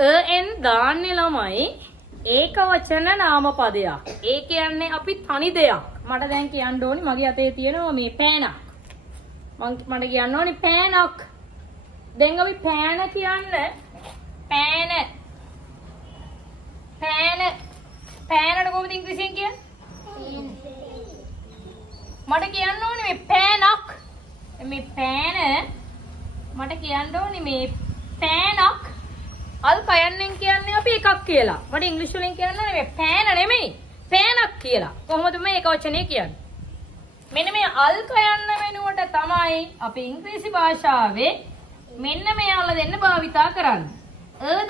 එන් දාන්නේ ළමයි ඒක වචන නාම පදයක්. ඒ කියන්නේ අපි තනි දෙයක්. මට දැන් කියන්න ඕනි මගේ අතේ තියෙනවා මේ පෑනක්. මට කියන්න ඕනි පෑනක්. දැන් අපි පෑන කියන්නේ පෑන පෑනට කොහොමද ඉංග්‍රීසියෙන් කියන්නේ? මට කියන්න ඕනි මේ පෑනක්. මේ පෑන මට කියන්න ඕනි මේ පෑනක්. අල් කයන්නෙන් කියන්නේ අපි එකක් කියලා. මට ඉංග්‍රීසි වලින් කියන්න ඕනේ මේ පෑන නෙමෙයි. පෑනක් කියලා. කොහොමද මේ එක වචනේ කියන්නේ? මෙන්න මේ අල් කයන්න වෙනුවට තමයි අපි ඉංග්‍රීසි භාෂාවේ මෙන්න මේ අල්ල දෙන්න භාවිතා කරන්නේ.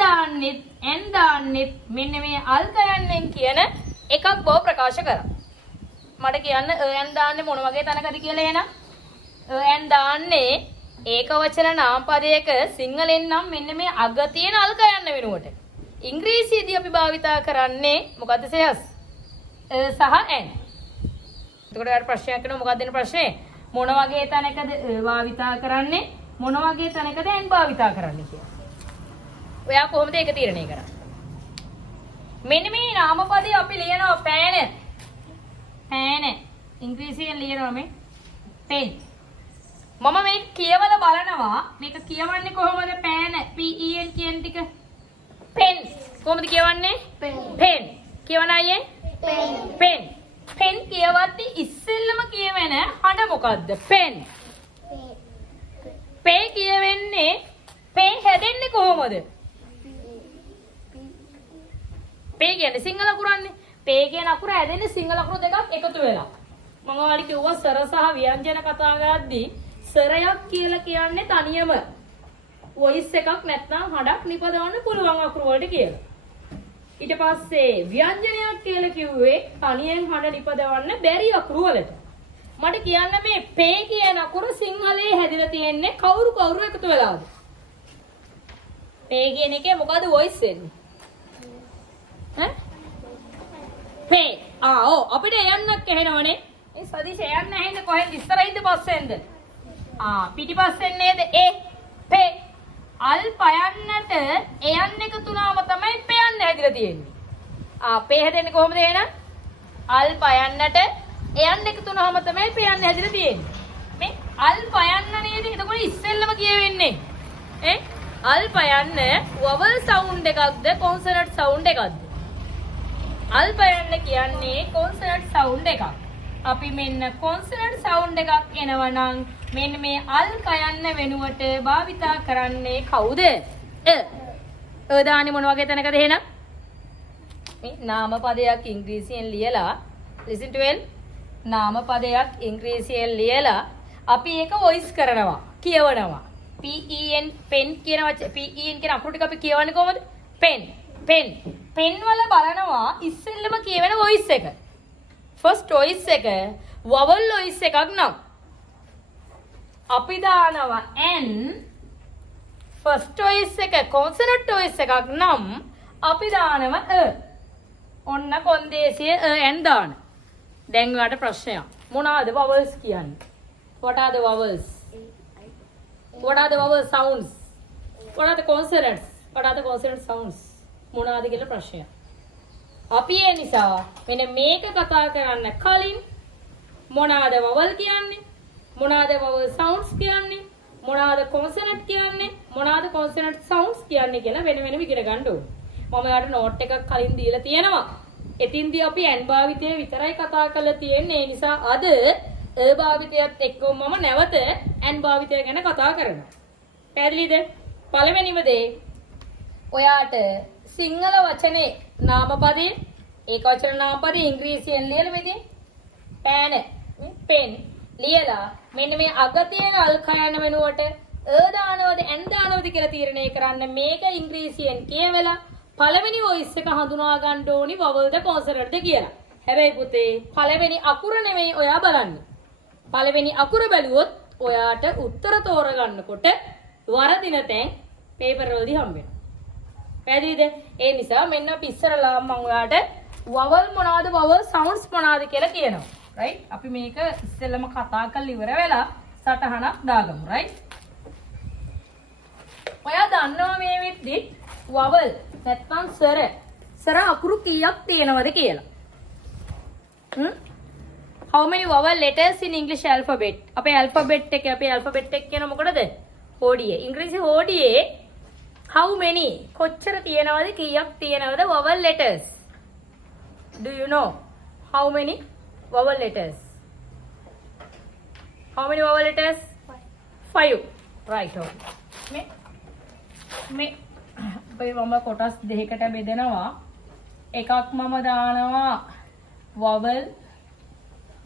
දාන්නෙත් එන් දාන්නෙත් මෙන්න මේ අල් කයන්නෙන් කියන එකක් බව ප්‍රකාශ කරා. මට කියන්න එන් දාන්නේ මොන වගේ තැනකද කියලා එහෙනම්? එන් දාන්නේ ඒක වචන නාම පදයක සිංහලෙන් නම් මෙන්න මේ අග තියෙන අල් කයන්න වෙනුවට. ඉංග්‍රීසියේදී අපි භාවිතා කරන්නේ මොකද්ද සයස්? සහ එන්. එතකොට අර ප්‍රශ්නයක් කරනවා මොකක්ද දෙන ප්‍රශ්නේ? මොන වගේ තැනකද භාවිතා කරන්නේ? මොන වගේ තැනකද එන් භාවිතා කරන්නේ කියලා. ඔයා කොහොමද ඒක තීරණය කරන්නේ? මෙන්න මේ නාම පදේ අපි ලියනවා පෑන. පෑන. ඉංග්‍රීසියෙන් ලියනවා මේ පෙන්. මම මේක කියවලා බලනවා. මේක කියවන්නේ කොහොමද පෑන? P E N කියන ටික. පෙන්. කොහොමද කියවන්නේ? පෙන්. කියවන අයියේ? පෙන්. පෙන් කියවද්දී ඉස්සෙල්ලම කියවෙන හඬ මොකද්ද? පෙන්. පේ කියවෙන්නේ පේ හැදෙන්නේ කොහොමද? පේ කියන්නේ සිංහල අකුරන්නේ. පේ කියන අකුර හැදෙන්නේ සිංහල අකුරු දෙකක් එකතු වෙලා. මම ඔයාලට කිව්වා ස්වර සහ ව්‍යංජන කතා කරද්දී ස්වරයක් කියලා කියන්නේ තනියම වොයිස් එකක් නැත්නම් හඬක් නිපදවන්න පුළුවන් අකුරු වලට කියලා. ඊට පස්සේ ව්‍යංජනයක් කියලා කිව්වේ තනියෙන් හඬ නිපදවන්න බැරි අකුරු වලට. මට කියන්න මේ පේ කියන අකුර සිංහලයේ හැදිලා තියෙන්නේ කවුරු එකතු වෙලාද? පේ කියන එකේ මොකද්ද වොයිස් වෙන්නේ? ඈ? පේ. ඔව් අපිට යන්නක් ඇහෙනවනේ. ඒ සදීෂ යන්න ඇහෙන්නේ කොහෙන්ද? ඉස්සරහින්ද පස්සෙන්ද? පිටිපස්සෙන් නේද? පේ. අල් පයන්නට එයන් එකතු වුණාම තමයි පයන්න හැදිලා තියෙන්නේ. පේ හැදෙන්නේ කොහොමද එහෙනම්? අල් පයන්නට එයන් එකතු වුණාම තමයි පයන්න හැදිලා තියෙන්නේ. මේ අල් පයන්න නේද? එතකොට ඉස්සෙල්ලම කියවෙන්නේ. අල් පයන්න වවල් සවුන්ඩ් එකක්ද කොන්සනන්ට් සවුන්ඩ් එකක්ද? අල් පයන්න කියන්නේ කොන්සනන්ට් සවුන්ඩ් එකක්. අපි මෙන්න කොන්සනන්ට් සවුන්ඩ් එකක් එනවනම් මෙන්න මේ අල් කයන්න වෙනුවට භාවිතා කරන්නේ කවුද? දාන්නේ මොන වගේ තැනකද එහෙනම්? මේ නාම පදයක් ඉංග්‍රීසියෙන් ලියලා listen to well නාම පදයක් ඉංග්‍රීසියෙන් ලියලා අපි ඒක වොයිස් කරනවා කියවනවා. P E N pen කියන P E N කියන අකුරු ටික අපි කියවන්නේ කොහොමද? pen pen pen වල බලනවා ඉස්සෙල්ලම කියවෙන වොයිස් එක. ෆස්ට් වොයිස් එක වවල් වොයිස් එකක් නම් අපි දානවා n ෆස්ට් වොයිස් එක කොන්සනන්ට් වොයිස් එකක් නම් අපි දානවා ඔන්න කොන්දේසිය n දාන. දැන් ඔයාලට ප්‍රශ්නයක්. මොනවාද vowels කියන්නේ? What are the vowels? What are the vowel sounds? What are the consonants? What are the consonant sounds? මොනවාද කියලා ප්‍රශ්නයක්. අපි ඒ නිසා මෙන්න මේක කතා කරන්න කලින් මොනවාද vowel කියන්නේ? මොනවාද vowel sounds කියන්නේ? මොනවාද consonant කියන්නේ? මොනවාද consonant sounds කියන්නේ කියලා වෙන වෙනම ඉගෙන ගන්න ඕනේ. මම යාට නෝට් එකක් කලින් දීලා තියෙනවා. එතින්දී අපි n භාවිතය විතරයි කතා කරලා තියෙන්නේ. ඒ නිසා අද භාවිතයත් එක්කම මම නැවත n භාවිතය ගැන කතා කරනවා. පැහැදිලිද? පළවෙනිම දේ ඔයාට සිංහල වචනේ නාමපදයේ ඒක වචන නාමපදයේ ඉංග්‍රීසියෙන් ලියලා මෙතන පෑන පෙන් ලියලා මෙන්න මේ අග තියෙන අල් කයන වෙනුවට දානවද n දානවද කියලා තීරණය කරන්න මේක ඉංග්‍රීසියෙන් කියවලා පළවෙනි වොයිස් එක හඳුනා ගන්න ඕනි vowelද consonantද කියලා. හැබැයි පුතේ පළවෙනි අකුර නෙමෙයි ඔයා බලන්නේ. පළවෙනි අකුර බැලුවොත් ඔයාට උත්තර තෝරගන්නකොට වරදින තැන් පේපර් වලදී හම්බ වෙනවා. පැහැදිලිද? ඒ නිසා මෙන්න අපි ඉස්සරලා මම ඔයාට vowel මොනවාද vowel sounds මොනවාද කියලා කියනවා. right? අපි මේක ඉස්සෙල්ලම කතා කරලා ඉවර වෙලා සටහනක් දාගමු. right? ඔයා දන්නවා මේ විදිහට vowel නැත්නම් සර අකුරු කීයක් තියෙනවද කියලා. How many vowel letters in English alphabet? අපේ alphabet එක කියන මොකටද? ODA. ඉංග්‍රීසි ODA how many කොච්චර තියෙනවද කීයක් තියෙනවද vowel letters? Do you know how many vowel letters? How many vowel letters? 5. Right. Okay. මේ අපේ මම කොටස් දෙකකට බෙදනවා. එකක් මම දානවා vowel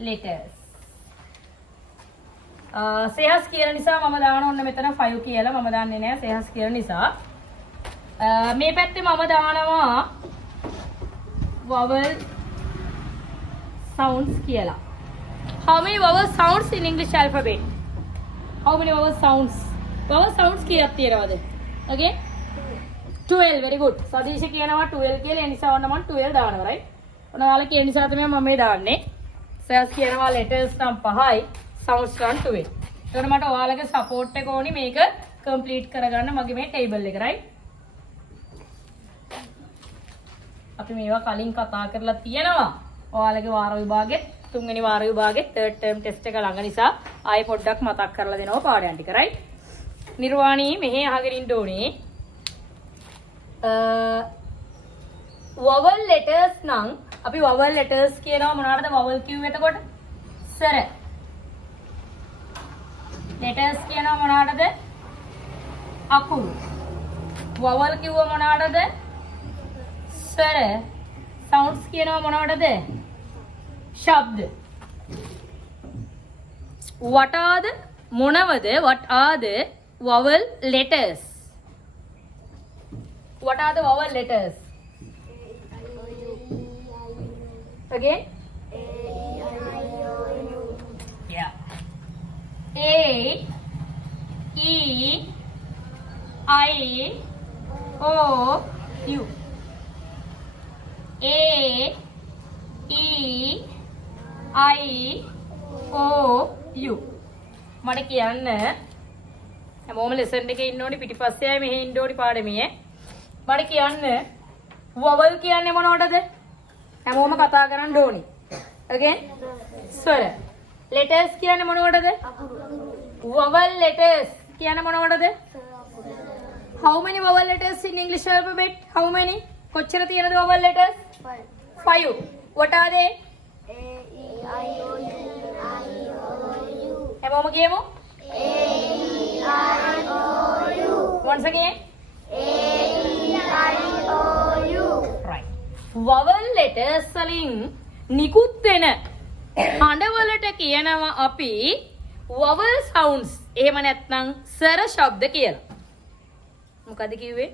letters. සේහස් කියන නිසා මම දාන ඕන්න මෙතන 5 කියලා. මම දන්නේ නැහැ සේහස් කියන නිසා. මේ පැත්තේ මම දානවා vowel sounds කියලා. How many vowel sounds in English alphabet? How many vowel sounds? Vowel sounds කීයක් තියෙනවද? Okay? 12. Very good. සදීෂ කියනවා 12 කියලා. ඒ නිසා ඔන්න මම 12 දානවා right? ඔන්න ඔයාලා කියන නිසා තමයි මම මේ දාන්නේ. සේහස් කියනවා letters නම් 5යි. sounds නම් 12. එතකොට මට ඔයාලගේ support එක ඕනි මේක complete කරගන්න මගේ මේ table එක right? අපි මේවා කලින් කතා කරලා තියෙනවා. ඔයාලගේ වාර විභාගෙත් තුන්වෙනි වාර විභාගෙත් third term test එක ළඟ නිසා ආයෙ පොඩ්ඩක් මතක් කරලා දෙනවා පාඩයන් ටික right? නිර්වාණී මෙහෙ අහගෙන ඉන්න ඕනේ. vowel letters නම් අපි vowel letters කියනවා මොනවාටද vowel කිව්වේ එතකොට? සර. letters කියනවා මොනවාටද? අකුරු. vowel කිව්ව මොනවාටද? සර. sounds කියනවා මොනවටද? ශබ්ද. what are the vowel letters? What are the vowel letters? Again? Yeah. A, E, I, O, U. A, E, I, O, U. මට කියන්න හැමෝම ලෙසන් එකේ ඉන්න ඕනි පිටිපස්සේ ආයේ මෙහෙ ඉන්න ඕනි පාඩමේ. මට කියන්න vowel කියන්නේ මොනවටද? හැමෝම කතා කරන්න ඕනි. Again? ස්වර. letters කියන්නේ මොනවටද? vowel letters කියන්නේ මොනවටද? How many vowel letters in English alphabet? How many? කොච්චර තියෙනද vowel letters? 5. What are they? A, E, I, O, U. හැමෝම කියමු. A, E, I, O, U. Once again. A, E, I, O, U. Right. vowel letters වලින් නිකුත් වෙන හඬවලට කියනවා අපි vowel sounds. එහෙම නැත්නම් ස්වර ශබ්ද කියලා. මොකද කිව්වේ?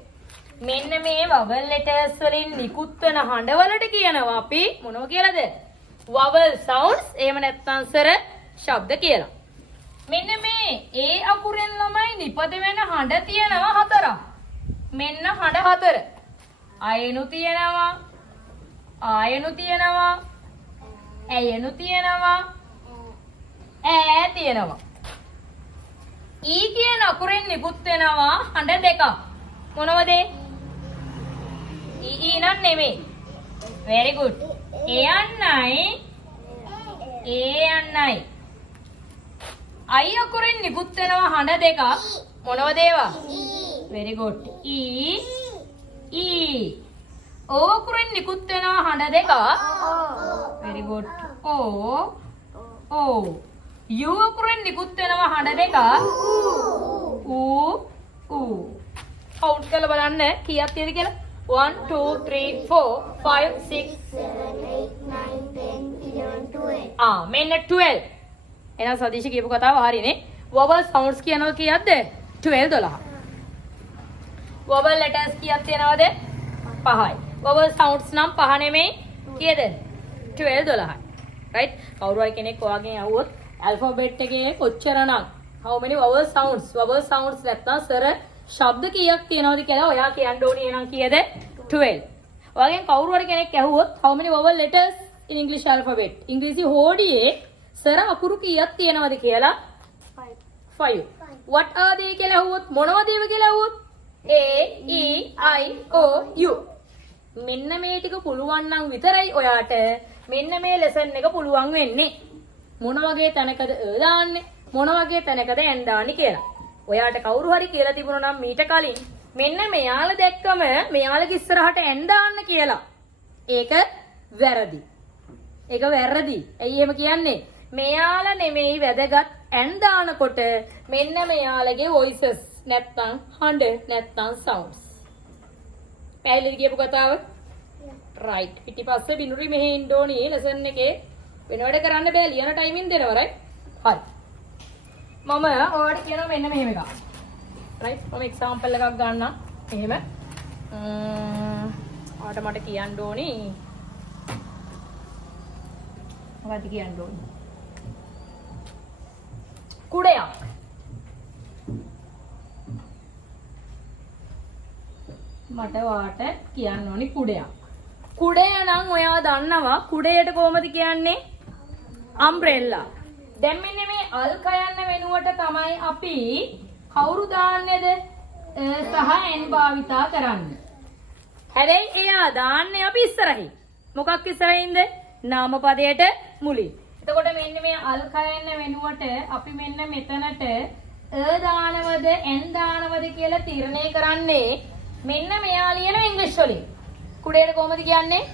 මෙන්න මේ vowel letters වලින් නිකුත් වෙන හඬවලට කියනවා අපි මොනව කියලාද? vowel sounds. එහෙම නැත්නම් ස්වර ශබ්ද කියලා. මෙන්න මේ A අකුරෙන් ළමයි නිපද වෙන හඬ තියෙනවා 4ක්. මෙන්න හඬ 4. අයනු තියෙනවා. ආයනු තියෙනවා. ඇයනු තියෙනවා. ඈ තියෙනවා. ඊ කියන අකුරෙන් නිකුත් වෙනවා හඬ දෙකක්. මොනවද? ඊ නන් නෙමෙයි. very good. ඒ යන්නයි. ඒ යන්නයි. අයි අකුරෙන් නිකුත් වෙනවා හඬ දෙකක්. මොනවද ඒවා? very good. ඊ ඕ අකුරෙන් නිකුත් වෙනවා හඬ දෙකක්. very good. ඕ යු අකුරෙන් නිකුත් වෙනවා හඬ දෙකක්. ඌ කවුන්ට් කරලා බලන්න කීයක් තියෙද කියලා. 1 2 3 4 5 6 7 8 9 10 11 12. මෙන්න 12. එහෙනම් සදීෂ කියපු කතාව හරිනේ. vowel sounds කියනවා කීයක්ද? 12 12. vowel letters කීයක් තියෙනවද? 5යි. vowel sounds නම් 5 නෙමෙයි කීයද? 12 12යි. right? කවුරු හරි කෙනෙක් ඔයාගෙන් අහුවොත් alphabet එකේ කොච්චරනම් how many vowel sounds නැත්නම් ස්වර ශබ්ද කීයක් තියෙනවද කියලා ඔයා කියන්න ඕනේ. එහෙනම් කීයද? 12. ඔයාගෙන් කවුරු හරි කෙනෙක් ඇහුවොත් how many vowel letters in English alphabet? ඉංග්‍රීසි හෝඩියේ ස්වර අකුරු කීයක් තියෙනවද කියලා? 5. what are they කියලා ඇහුවොත් මොනවද ඒව කියලා ඇහුවොත් A E I O U. මෙන්න මේ ටික පුළුවන් නම් විතරයි ඔයාට මෙන්න මේ ලෙසන් එක පුළුවන් වෙන්නේ. මොන වගේ තැනකද දාන්නේ? මොන වගේ තැනකද n දාන්නේ කියලා. ඔයාට කවුරු හරි කියලා තිබුණා නම් මීට කලින් මෙන්න මෙයාලා දැක්කම මෙයාලගේ ඉස්සරහට n දාන්න කියලා. ඒක වැරදි. ඒක වැරදි. ඇයි එහෙම කියන්නේ? මෙයාලා නෙමෙයි වැදගත් n දානකොට මෙන්න මෙයාලගේ voices නැත්තම් හඬ නැත්තම් sounds. පැහැදිලිද කියපු කතාව? right. පිටිපස්සේ බිනුරි මෙහෙ ඉන්න ඕනේ ලෙසන් එකේ වෙන වැඩ කරන්න බෑ ලියන ටයිමින් දෙනවා right? හරි. මම ඔයාලට කියනවා මෙන්න මෙහෙම එකක්. right? මම example එකක් ගන්නම්. එහෙම. ඔයාලට මට කියන්න ඕනේ. මොකක්ද කියන්න ඕනේ? කුඩයක්. මට වාට කියන්න ඕනි කුඩයක්. කුඩය නම් ඔයා දන්නවා කුඩයට කොහොමද කියන්නේ? අම්බ්‍රෙල්ලා. දැන් මෙන්න මේ අල් කයන්න වෙනුවට තමයි අපි කවුරු දාන්නේද? සහ n භාවිතා කරන්නේ. හැබැයි එයා දාන්නේ අපි ඉස්සරහින්. මොකක් ඉස්සරහින්ද? නාම පදයට මුලින්. එතකොට මෙන්න මේ අල් කයන්න වෙනුවට අපි මෙන්න මෙතනට දානවද n දානවද කියලා තීරණය කරන්නේ මෙන්න මෙයා ලියන ඉංග්‍රීසි වලින්. කුඩේට කොහොමද කියන්නේ?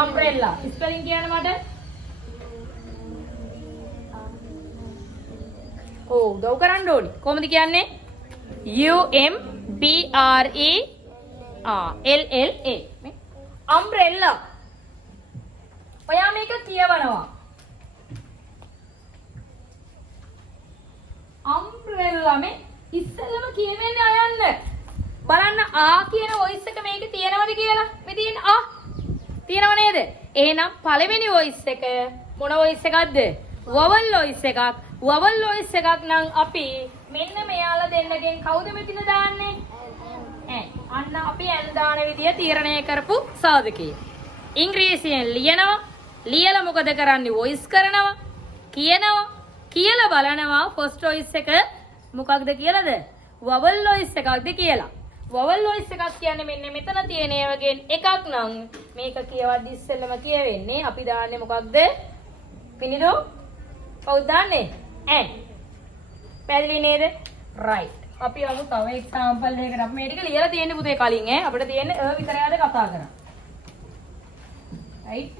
අම්බ්‍රෙල්ලා. ස්පෙලිං කියන්න මට. උදව් කරන්න ඕනි. කොහොමද කියන්නේ? U M B R E L L A. Umbrella. ඔයා මේක කියවනවා. අම්බ්‍රෙල්ලා මේ ඉස්සෙල්ලම කියවෙන්නේ අයන්න. බලන්න ආ කියන වොයිස් එක මේකේ තියෙනවද කියලා. මේ තියෙන ආ තියෙනව නේද? එහෙනම් පළවෙනි වොයිස් එක මොන වොයිස් එකක්ද? වවල් වොයිස් එකක්. වවල් වොයිස් එකක් නම් අපි මෙන්න මෙයාලා දෙන්නගෙන් කවුද මෙතන දාන්නේ? අන්න අපි n දාන විදිය තීරණය කරපු සාධකය. ඉංග්‍රීසියෙන් ලියනවා. ලියලා මොකද කරන්නේ? වොයිස් කරනවා. කියනවා. කියලා බලනවා ෆස්ට් වොයිස් එක මොකක්ද කියලාද? වවල් වොයිස් එකක්ද කියලා. වවල් වොයිස් එකක් කියන්නේ මෙන්න මෙතන තියෙන ඒවාගෙන් එකක් නම් මේක කියවද්දි ඉස්සෙල්ලම කියවෙන්නේ අපි දාන්නේ මොකක්ද? පිනිදෝ? කවුද දාන්නේ? n. පැහැදිලි නේද? right. අපි අමු තව එක්සැම්පල් එකකට අපි මේ ටික ලියලා තියෙන්නේ පුතේ කලින් අපිට තියෙන්නේ විතරයි අද කතා කරන්නේ. right.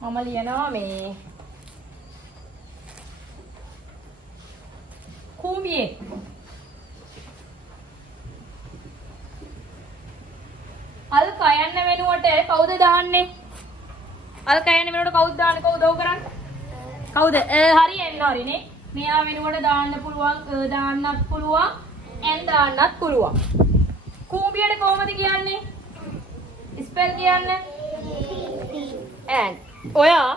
මම ලියනවා මේ කුඹියේ අල් කයන්න වෙනුවට කවුද දාන්නේ? අල් කයන්න වෙනුවට කවුද දාන්නේ? කවුද උදව් කරන්නේ? කවුද? හරි එන්න හරිනේ. මෙයා වෙනුවට දාන්න පුළුවන්, දාන්නත් පුළුවන්, n දාන්නත් පුළුවන්. කුඹියට කොහොමද කියන්නේ? ස්පෙල් කියන්න. and. ඔයා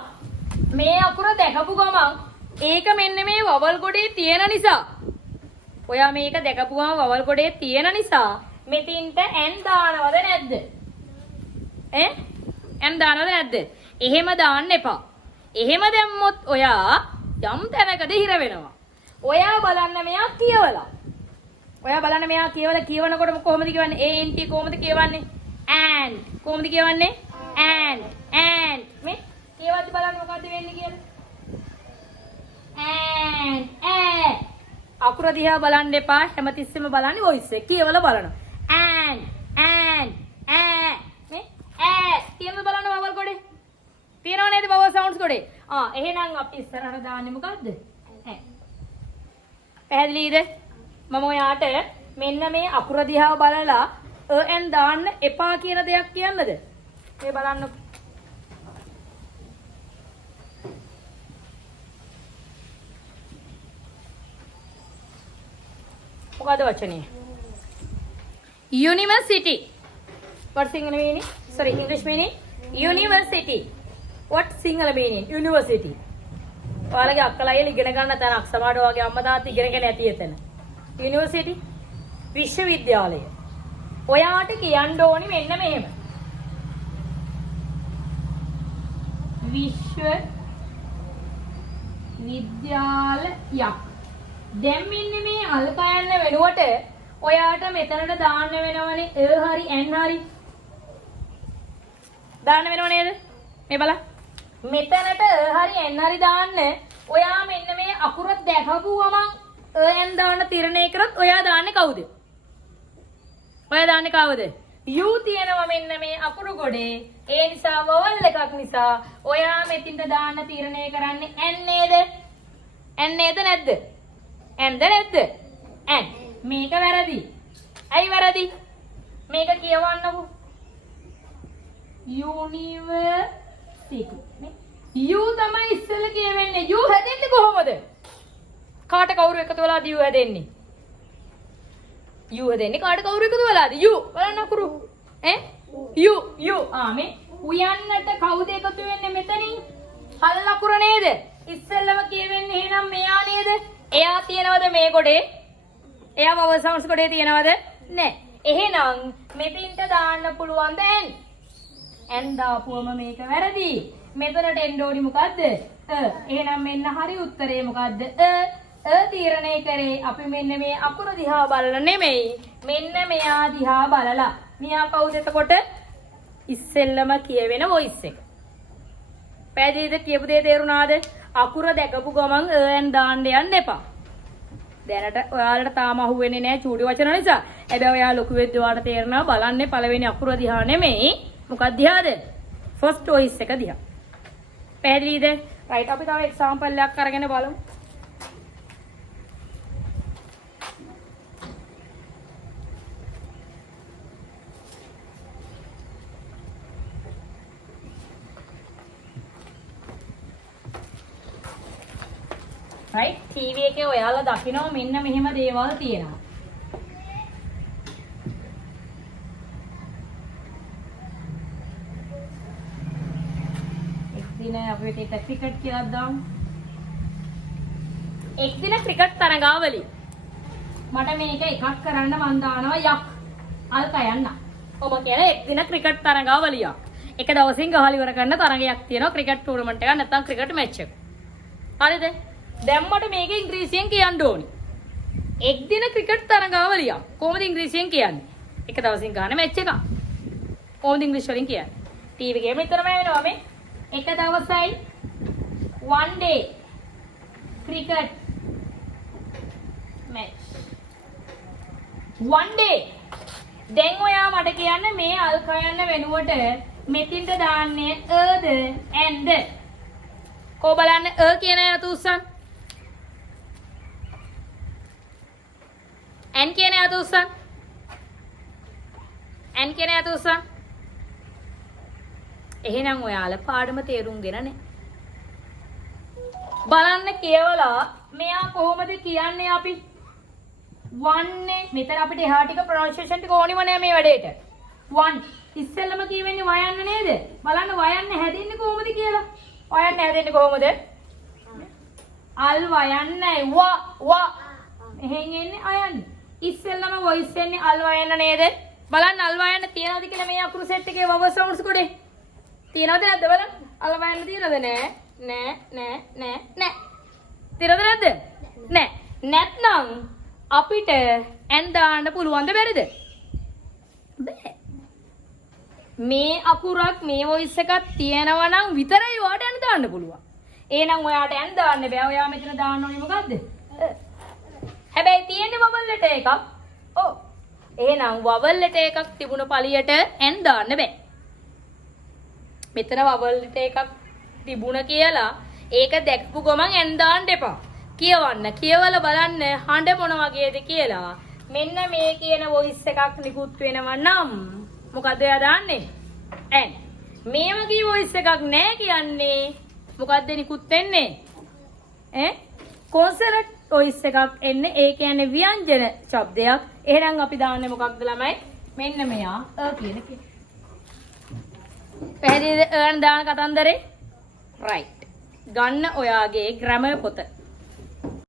මේ අකුර දැකපු ගමන් ඒක මෙන්න මේ වවල් ගොඩේ තියෙන නිසා ඔයා මේක දැකපුවාම වවල් ගොඩේ තියෙන නිසා මෙතින්ට n දානවද නැද්ද? n දානවද නැද්ද? එහෙම දාන්න එපා. එහෙම දැම්මොත් ඔයා යම් තැනකද හිර වෙනවා. ඔයා බලන්න මෙයා කියවලා. ඔයා බලන්න මෙයා කියවනකොට කොහොමද කියවන්නේ? ANT කොහොමද කියවන්නේ? and කොහොමද කියවන්නේ? and මේ කියවද්දි බලන්න මොකද්ද වෙන්නේ කියලා. and අකුර දිහා බලන්න එපා. හැමතිස්සෙම බලන්නේ වොයිස් එක. කියවලා බලනවා. and මේ තියෙනවද බලන්න වවල් ගොඩේ? තියෙනව නේද වවල් සවුන්ඩ්ස් ගොඩේ? එහෙනම් අපි ඉස්සරහට දාන්නේ මොකද්ද? පැහැදිලිද? මම ඔයාට මෙන්න මේ අකුර දිහා බලලා n දාන්න එපා කියන දෙයක් කියන්නද? මේ බලන්න. මොකද වචනේ? University. What Sinhala meaning? Sorry, English meaning? University. What Sinhala meaning? University. ඔයාලගේ අක්කලා අයියලා ඉගෙන ගන්න තැනක් සමහරව වගේ අම්මා තාත්තා ඉගෙනගෙන ඇති එතන. University. විශ්වවිද්‍යාලය. ඔයාට කියන්න ඕනි මෙන්න මෙහෙම. විශ්වවිද්‍යාලයක්. දැන් මෙන්න මේ අල්කයන්න වෙනුවට ඔයාට මෙතනට දාන්න වෙනවනේ හරි n හරි. දාන්න වෙනව නේද? මේ බලන්න. මෙතනට හරි n හරි දාන්න ඔයා මෙන්න මේ අකුර දැකපුවම n දාන්න තීරණය කරොත් ඔයා දාන්නේ කවුද? ඔයා දාන්නේ කවුද? u තියෙනවා මෙන්න මේ අකුරු ගොඩේ. ඒ නිසා වවල් එකක් නිසා ඔයා මෙතින්ද දාන්න තීරණය කරන්නේ n නේද? n නේද නැද්ද? n ද නැද්ද? n. මේක වැරදි. ඇයි වැරදි? මේක කියවන්නකෝ. යුනිවර්සිටි. u තමයි ඉස්සෙල්ලා කියවෙන්නේ. u හැදෙන්නේ කොහොමද? කාට කවුරු එකතු වෙලාද u හැදෙන්නේ? u හැදෙන්නේ කාට කවුරු එකතු වෙලාද? u බලන්න අකුරු. u මේ උයන්නට කවුද එකතු වෙන්නේ මෙතනින්? හල් අකුර නේද? ඉස්සෙල්ලම කියවෙන්නේ එහෙනම් මෙයා නේද? එයා තියනවද මේ කොටේ? එයා වවල් සවුන්ඩ්ස් කොටේ තියනවද? නැහැ. එහෙනම් මෙතින්ට දාන්න පුළුවන්ද n? n දාපුවම මේක වැරදි. මෙතනට එන්න ඕනි මොකද්ද? එහෙනම් මෙන්න හරි උත්තරේ මොකද්ද? තීරණය කරේ අපි මෙන්න මේ අකුර දිහා බලලා නෙමෙයි. මෙන්න මෙයා දිහා බලලා. මෙයා කවුද එතකොට? ඉස්සෙල්ලම කියවෙන වොයිස් එක. පැහැදිලිද? කියපු දේ තේරුණාද? අකුර දැකපු ගමන් n දාන්න යන්න එපා. දැනට ඔයාලට තාම අහුවෙන්නේ නැහැ චූටි වචන නිසා. හැබැයි ඔයා ලොකු වෙද්දී ඔයාලට තේරෙනවා බලන්නේ පළවෙනි අකුර දිහා නෙමෙයි. මොකක් දිහාද? ෆස්ට් වොයිස් එක දිහා. පැහැදිලිද? රයිට් අපි තව එක්සැම්පල් එකක් අරගෙන බලමු. right TV එකේ ඔයාලා දකිනවා මෙන්න මෙහෙම දේවල් තියෙනවා. එක් දින අපිට ක්‍රිකට් කියලා දාමු. එක් දින ක්‍රිකට් තරගාවලිය. මට මේක එකක් කරන්න මන් දානවා යක්. අල්ක යන්න. ඔබ කියන එක් දින ක්‍රිකට් තරගාවලිය. එක දවසින් ගහලා ඉවර කරන තරගයක් තියෙනවා ක්‍රිකට් ටූර්නමන්ට් එකක් නැත්නම් ක්‍රිකට් මැච් එක. හරිද? දැන් මට මේක ඉංග්‍රීසියෙන් කියන්න ඕනි. එක් දින ක්‍රිකට් තරගාවලිය. කොහොමද ඉංග්‍රීසියෙන් කියන්නේ? එක දවසින් ගන්න මැච් එකක්. කොහොමද ඉංග්‍රීසි වලින් කියන්නේ? ටීවී එකේ මෙතරම වෙනවා මේ. එක දවසයි one day cricket match. one day. දැන් ඔයා මට කියන්න මේ අල් කයන්න වෙනුවට මෙතින්ට දාන්නේ අද and. කො බලන්න කියන යතු උස්සන්. n කියන යතු උස්සන්. n කියන යතු උස්සන්. එහෙනම් ඔයාලා පාඩම තේරුම්ගෙන නේ. බලන්න කියවලා මෙයා කොහොමද කියන්නේ අපි? one මෙතන අපිට එහා ටික ප්‍රොනන්සියේෂන් ටික ඕනිම නෑ මේ වැඩේට. one ඉස්සෙල්ලම කියවෙන්නේ වයන්න නේද? බලන්න වයන්න හැදෙන්නේ කොහොමද කියලා. වයන්න හැදෙන්නේ කොහොමද? අල් වයන්නයි වා එහෙන් එන්නේ අයන්න. ඉස්සෙල්ලම වොයිස් එන්නේ අල් වයන්න නේද? බලන්න අල් වයන්න තියනවද කියලා මේ අකුරු සෙට් එකේ වවල් සවුන්ඩ්ස් කොටේ. තියනවද නැද්ද බලන්න? අල් වයන්න තියනවද? නෑ. තියනවද නැද්ද? නෑ. නැත්නම් අපිට n දාන්න පුළුවන්ද බැරිද? බෑ. මේ අකුරක් මේ වොයිස් එකක් තියෙනවා නම් විතරයි ඔයාට n දාන්න පුළුවන්. එහෙනම් ඔයාට n දාන්න බෑ. ඔයා මෙතන දාන්න ඕනේ මොකද්ද? හැබැයි තියෙන්නේ වවල් ලෙටර් එකක්. ඔව්. එහෙනම් වවල් ලෙටර් එකක් තිබුණ පළියට n දාන්න බෑ. මෙතන වවල් ලෙටර් එකක් තිබුණ කියලා ඒක දැක්පු ගමන් n දාන්න එපා. කියවන්න. කියවලා බලන්න හඬ මොන වගේද කියලා. මෙන්න මේ කියන වොයිස් එකක් නිකුත් වෙනවා නම් මොකද එයා දාන්නේ? n. මේ වගේ වොයිස් එකක් නැහැ කියන්නේ මොකද්ද නිකුත් වෙන්නේ? කොන්සනන්ට් වොයිස් එකක් එන්නේ. ඒ කියන්නේ ව්‍යංජන ශබ්දයක්. එහෙනම් අපි දාන්නේ මොකක්ද ළමයි? මෙන්න මෙයා කියන එක. පැහැදිලිද? දාන කතන්දරේ? right. ගන්න ඔයාගේ ග්‍රැමර් පොත.